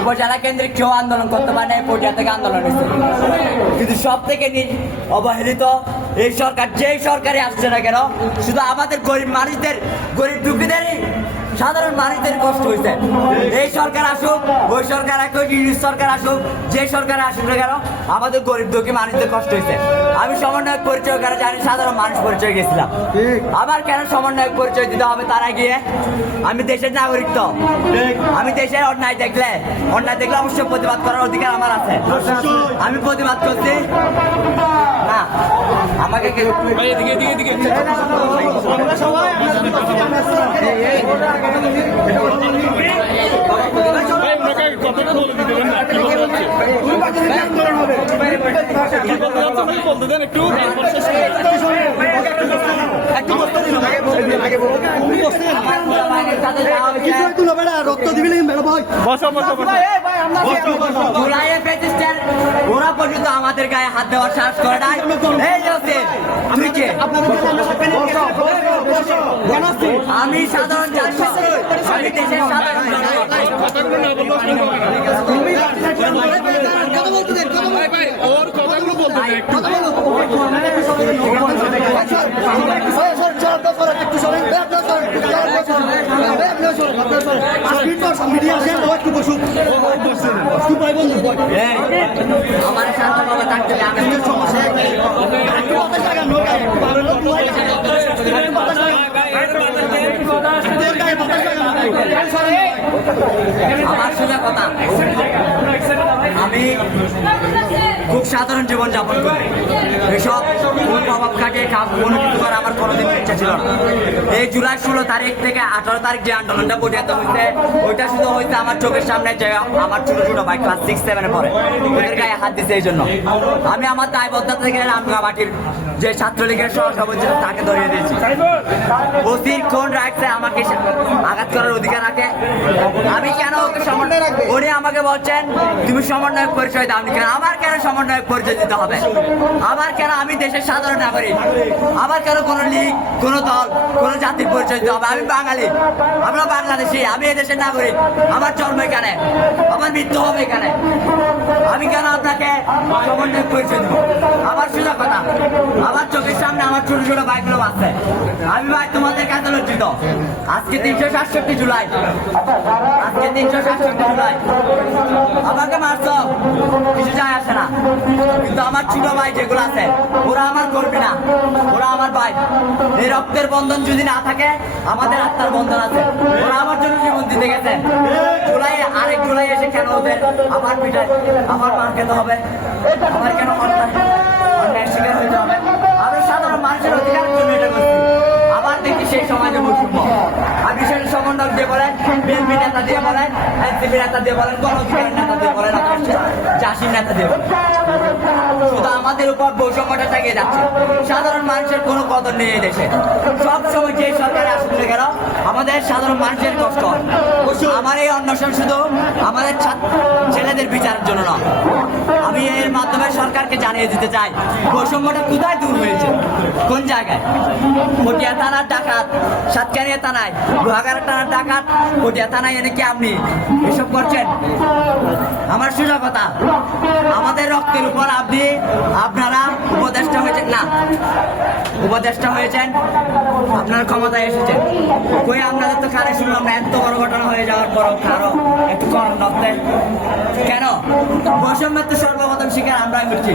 উপজেলা কেন্দ্রিক কেউ আন্দোলন করতে পারে পর্যায়ে থেকে আন্দোলন হয়েছে। কিন্তু সব থেকে অবহেলিত এই সরকার, যেই সরকারে আসছে না কেন, শুধু আমাদের গরিব মানুষদের, গরিব দুঃখীদেরই সাধারণ মানুষদের কষ্ট হয়েছে। এই সরকার আসুক ওই সরকার আসুক ইংলিশ সরকার আসুক যে সরকার আসুক না কেন আমাদের গরিব দুঃখী মানুষদের কষ্ট হয়েছে আমি সমন্বয়ক পরিচয় করে জানি সাধারণ মানুষ পরিচয় গেছিলাম আবার কেন সমন্বয়ক পরিচয় দিতে হবে তারা গিয়ে আমি দেশের নাগরিক তো আমি দেশের অন্যায় দেখলে অন্যায় দেখলে অবশ্যই প্রতিবাদ করার অধিকার আমার আছে আমি প্রতিবাদ করছি না আমাকে কেউ কথাটা বলে দিতে দেন কি হচ্ছে। কি বলতে দেন একটু ওরা পর্যন্ত আমাদের গায়ে হাত দেওয়ার সাহস করে নাই। যে কে? আমি সাধারণ আমি দেশের সাধারণ ওর কথাগুলো বলতে সমস্যা আমার সোজা কথা। আমি খুব সাধারণ জীবন যাপন করি। এসব প্রভাব কাজ কোনো কিছু করার আমার কোনোদিন ইচ্ছা ছিল না। এই জুলাই ষোলো তারিখ থেকে আঠারো তারিখ যে আন্দোলনটা পরিণত হয়েছে, ওইটা শুধু হয়েছে আমার চোখের সামনে যে আমার ছোট ছোট ভাই ক্লাস সিক্স সেভেনে পড়ে। ওদের গায়ে হাত দিছে এই জন্য। আমি আমার দায়বদ্ধতা থেকে রামগামাটির যে ছাত্রলীগের সহসভাপতি, তাকে ধরিয়ে দিয়েছি। অস্থির কোন আমাকে সে- আঘাত করার অধিকার রাখে আমি কেন ওকে সমন্বয় রাখব? উনি আমাকে বলছেন তুমি সমন্বয়ক পরিচয় দাও। কেন আমার কেন সমন্বয়ক পরিচয় দিতে হবে? আমার কেন আমি দেশের সাধারণ নাগরিক। আমার কেন কোনো লীগ কোনো দল কোনো জাতির পরিচয় দিতে হবে? আমি বাঙালি। আমরা বাংলাদেশি। আমি এদেশের নাগরিক। আমার জন্ম এখানে। আমার মৃত্যু হবে এখানে। আমি কেন আপনাকে সমন্বয়ক পরিচয় দেবো? আমার সোজা কথা। আমার চোখের সামনে আমার ছোট ছোট বাইকগুলো আছে। আমি লজ্জিত আজকে তিনশো সাতষট্টি জুলাই। আজকে তিনশো সাতষট্টি জুলাই। আমাকে মারছ। কিছু যায় আসে না। কিন্তু আমার ছোট ভাই যেগুলো আছে, ওরা আমার করবে না। ওরা আমার ভাই। এই রক্তের বন্ধন যদি না থাকে, আমাদের আত্মার বন্ধন আছে। ওরা আমার জন্য জীবন দিতে গেছে। জুলাই, আরেক জুলাই এসে কেন ওদের আমার পিঠে আমার মার খেতে হবে? আমার কেন অন্যায় দিয়ে বলেন নেতা দিয়ে বলেন নেতা দিয়ে বলেন চাষির নেতা দিয়ে শুধু আমাদের উপর বৈষম্যটা চালিয়ে যাচ্ছে। সাধারণ মানুষের কোনো কদর নেই দেশে। সব সময় যে সরকার কেন, আমাদের সাধারণ মানুষের কষ্ট। আমার এই অন্বেষণ শুধু আমাদের ছেলেদের বিচারের জন্য না আমি এর মাধ্যমে সরকারকে জানিয়ে দিতে চাই, বৈষম্যটা কোথায় দূর হয়েছে? কোন জায়গায়? পটিয়া থানার ডাকাত সাতকানিয়া থানায় লোহাগাড়া থানার ডাকাত, পটিয়া থানায় এনে কি আপনি এসব করছেন? আমার সোজা কথা, আমাদের রক্তের উপর আপনি, আপনারা উপদেষ্টা হয়েছেন, না, উপদেষ্টা হয়েছেন, আপনার ক্ষমতায় এসেছেন। কই আপনাদের তো কানে শুনলাম না, এত বড় ঘটনা হয়ে যাওয়ার পর কারও একটু কম নড়তে কেন? বৈষম্যের তো সর্বপ্রথম শিকার আমরাই হচ্ছি।